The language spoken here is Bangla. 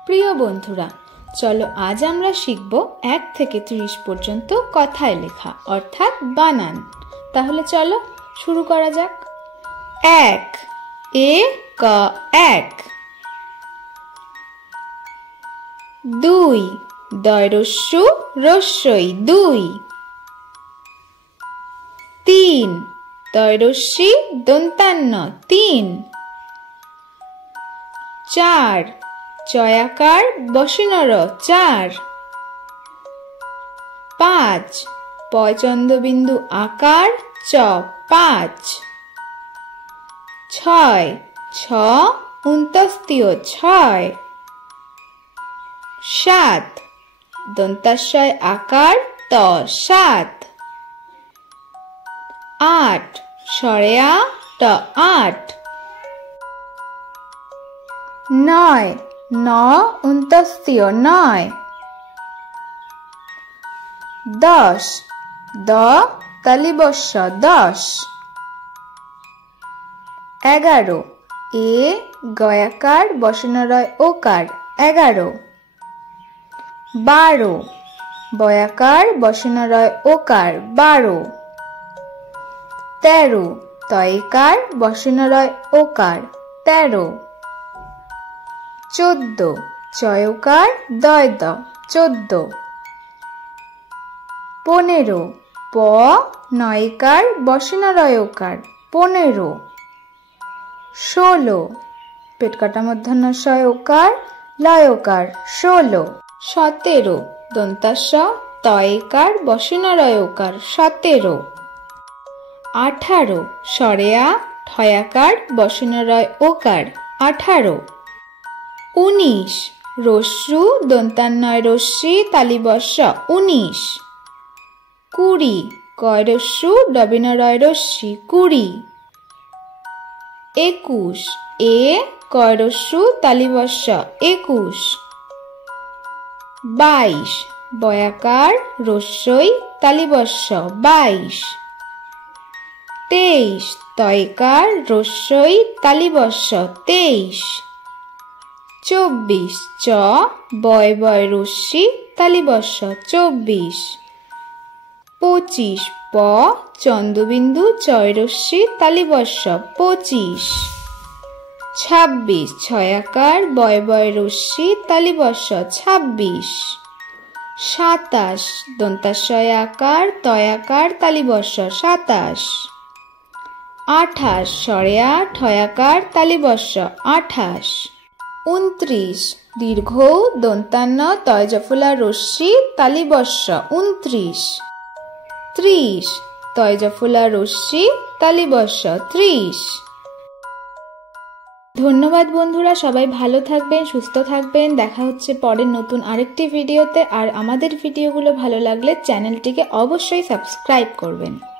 প্রিয় বন্ধুরা, চলো আজ আমরা শিখব 1 থেকে 30 পর্যন্ত কথায় লেখা অর্থাৎ বানান। তাহলে চলো শুরু করা যাক। 1 এ ক 1, 2 দয়রস্যু রস্যই 2, 3 দয়রস্যি দন্তান্ন 3, 4 চয়াকার বসিনর 4, 5 পয়চন্দ্রবিন্দু আকার চ 5, 6 ছ উন্তস্তীয় 6, 7 দন্তাশয় আকার ত 7, 8 সরেয়া ট 8, 9 ন উন্তস্তীয় 9, 10 দ তালিবস্য 10, 11 এ গয়াকার বসনরয় ওকার 11, 12 বয়াকার বসনরয় ওকার 12, 13 তয়কার বসনরয় ওকার 13, 14 চয়কার দয়দ 14, 15 প নয়কার বসনরয়কার 15, 16 পেটকাটা মূর্ধন্যস্বয় ওকার লয়কার 16, 17 দন্তাস্য তয়কার বসনরয়কার 17, 18 সরেয়া ঠয়াকার বসনরয় ওকার 18, 19 রস্যু দন্তান্নয় রস্যি তালিবস্য 19, 20 কয়রস্যু ডবিনরয় রস্যি 20, 21 এ কয়রস্যু তালিবস্য 21, 22 বয়াকার রস্যই তালিবস্য 22, 23 তয়কার রস্যই তালিবস্য 23, 24 চ বয় বয় রস্যি তালিবস্য 24, 25 প চন্দ্রবিন্দু চয়রস্যি তালিবস্য 25, 26 ছয়াকার বয় বয় রস্যি তালিবস্য 26, 27 দন্তাশয় আকার তয়াকার তালিবস্য 27, 28 সরেয়া ঠয়াকার তালিবস্য 28, 29 দীর্ঘ দন্তান্ন তয়জফলা রস্যি তালিবস্য 29, 30 তয়জফলা রস্যি তালিবস্য 30। ধন্যবাদ বন্ধুরা, সবাই ভালো থাকবেন, সুস্থ থাকবেন। দেখা হচ্ছে পরের নতুন আরেকটি ভিডিওতে। আর আমাদের ভিডিওগুলো ভালো লাগলে চ্যানেলটিকে অবশ্যই সাবস্ক্রাইব করবেন।